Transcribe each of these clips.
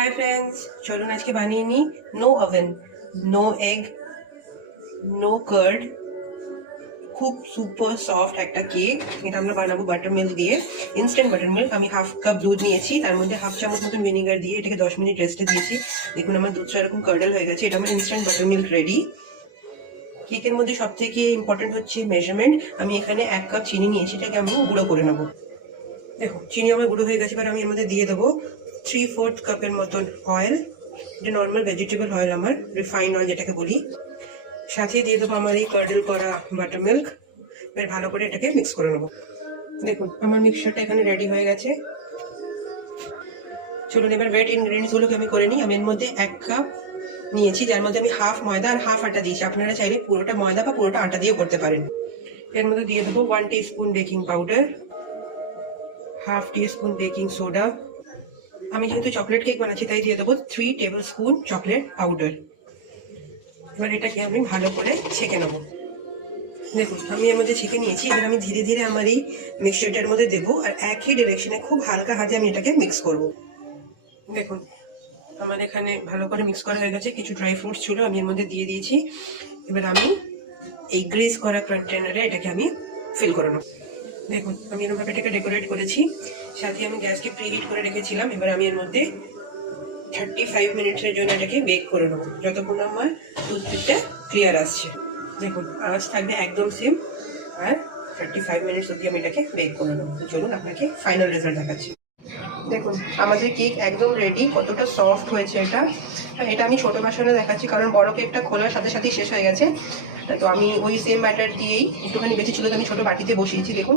Hi friends, চলুন আজকে বানিয়ে নিই no oven, no egg, no curd, খুব সুপার সফট একটা কেক। এটা আমরা বানাবো বাটার মিল্ক দিয়ে, ইনস্ট্যান্ট বাটার মিল্ক। আমি হাফ কাপ দুধ নিয়েছি, তার মধ্যে হাফ চামচ মতন ভিনেগার দিয়ে এটাকে 10 মিনিট রেস্টে দিয়েছি। দেখুন আমার দুধটা এরকম কার্ডেল হয়ে গেছে। এটা আমার ইনস্ট্যান্ট বাটার মিল্ক রেডি। কেকের মধ্যে সব থেকে ইম্পর্টেন্ট হচ্ছে মেজারমেন্ট। আমি এখানে 1 কাপ চিনি নিয়েছি, এটাকে আমি গুঁড়ো করে নেবো। দেখো চিনি আমার গুঁড়ো হয়ে গেছে, এবার আমি এর মধ্যে দিয়ে দেবো 3/4 কাপের মতন অয়েল। এটা নর্মাল ভেজিটেবল অয়েল, আমার রিফাইন্ড অয়েল যেটাকে বলি। সাথে দিয়ে দেবো আমার এই কার্ডেল করা বাটার মিল্ক। এবার ভালো করে এটাকে মিক্স করে নেবো। দেখুন আমার মিক্সচারটা এখানে রেডি হয়ে গেছে। চলুন এবার ওয়েট ইনগ্রিডিয়েন্টস গুলোকে আমি করে নিই। আমি এর মধ্যে 1 কাপ নিয়েছি, যার মধ্যে আমি হাফ ময়দা আর হাফ আটা দিয়েছি। আপনারা চাইলে পুরোটা ময়দা বা পুরোটা আটা দিয়ে করতে পারেন। এর মধ্যে দিয়ে দেবো 1 teaspoon baking powder, half teaspoon baking soda. আমি যেহেতু চকলেট কেক বানাচ্ছি তাই দিয়ে দেবো 3 টেবিল স্পুন চকলেট পাউডার। এবার এটাকে আমি ভালো করে ছেঁকে নেবো। দেখুন আমি এর মধ্যে ছেঁকে নিয়েছি। এবার আমি ধীরে ধীরে আমার এই মিক্সচারটার মধ্যে দেবো, আর একই ডিরেকশনে খুব হালকা হাতে আমি এটাকে মিক্স করব। দেখুন আমার এখানে ভালো করে মিক্স করা হয়ে গেছে। কিছু ড্রাই ফ্রুটস ছিল, আমি এর মধ্যে দিয়ে দিয়েছি। এবার আমি এই গ্রিস করা কন্টেনারে এটাকে আমি ফিল করে নেবো। দেখুন আমি এরকমভাবে এটাকে ডেকোরেট করেছি। সাথে আমি গ্যাসকে প্রিহিট করে রেখেছিলাম। এবার আমি এর মধ্যে 35 মিনিটের জন্য এটাকে বেক করে নেবো, যতক্ষণ আমার টুথপিকটা ক্লিয়ার আসছে। দেখুন আওয়াজ থাকবে একদম সেম, আর 35 মিনিটস অবধি আমি এটাকে বেক করে নেবো। চলুন আপনাকে ফাইনাল রেজাল্ট দেখাচ্ছি। দেখুন আমাদের কেক একদম রেডি। কতটা সফট হয়েছে এটা। এটা আমি ছোট বাসনে দেখাচ্ছি, কারণ বড় কেকটা খোলার সাথে সাথেই শেষ হয়ে গেছে। তো আমি ওই সেম ব্যাটার দিয়েই একটুখানি বেঁচে ছিল, তো আমি ছোট বাটিতে বসিয়েছি। দেখুন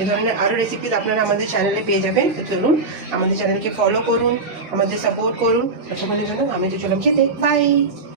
এই ধরনের আরও রেসিপিস আপনারা আমাদের চ্যানেলে পেয়ে যাবেন। তো চলুন আমাদের চ্যানেলকে ফলো করুন, আমাদের সাপোর্ট করুন। ততক্ষণের জন্য আমি তো চললাম খেতে। বাই।